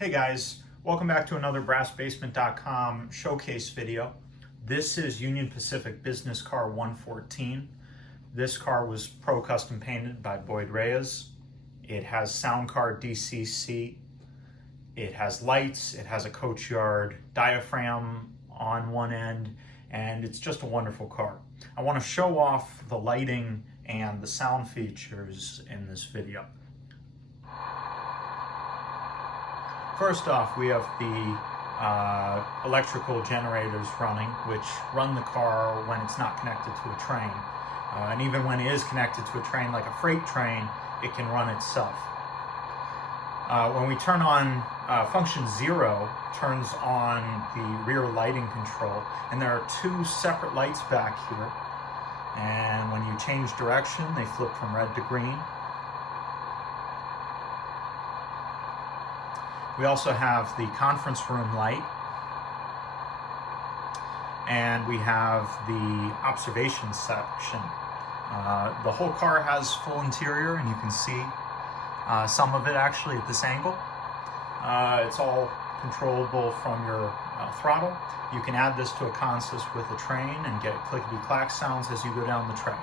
Hey guys, welcome back to another BrassBasement.com showcase video. This is Union Pacific Business Car 114. This car was pro custom painted by Boyd Reyes. It has sound card DCC. It has lights, it has a coach yard diaphragm on one end, and it's just a wonderful car. I want to show off the lighting and the sound features in this video. First off, we have the electrical generators running, which run the car when it's not connected to a train. And even when it is connected to a train, like a freight train, it can run itself. When we turn on function 0, turns on the rear lighting control, and there are two separate lights back here. And when you change direction, they flip from red to green. We also have the conference room light, and we have the observation section. The whole car has full interior, and you can see some of it actually at this angle. It's all controllable from your throttle. You can add this to a consist with a train and get clickety-clack sounds as you go down the track.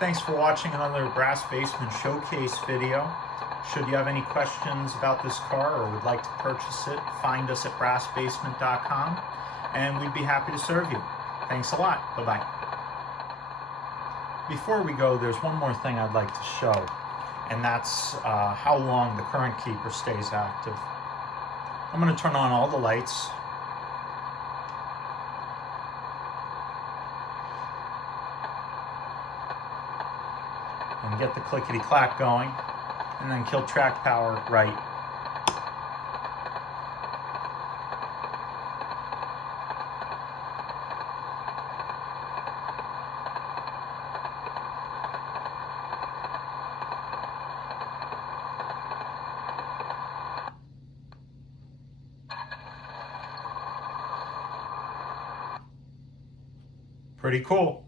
Thanks for watching another Brass Basement Showcase video. Should you have any questions about this car or would like to purchase it, find us at BrassBasement.com and we'd be happy to serve you. Thanks a lot. Bye-bye. Before we go, there's one more thing I'd like to show, and that's how long the current keeper stays active. I'm going to turn on all the lights. And get the clickety-clack going, and then kill track power right. Pretty cool.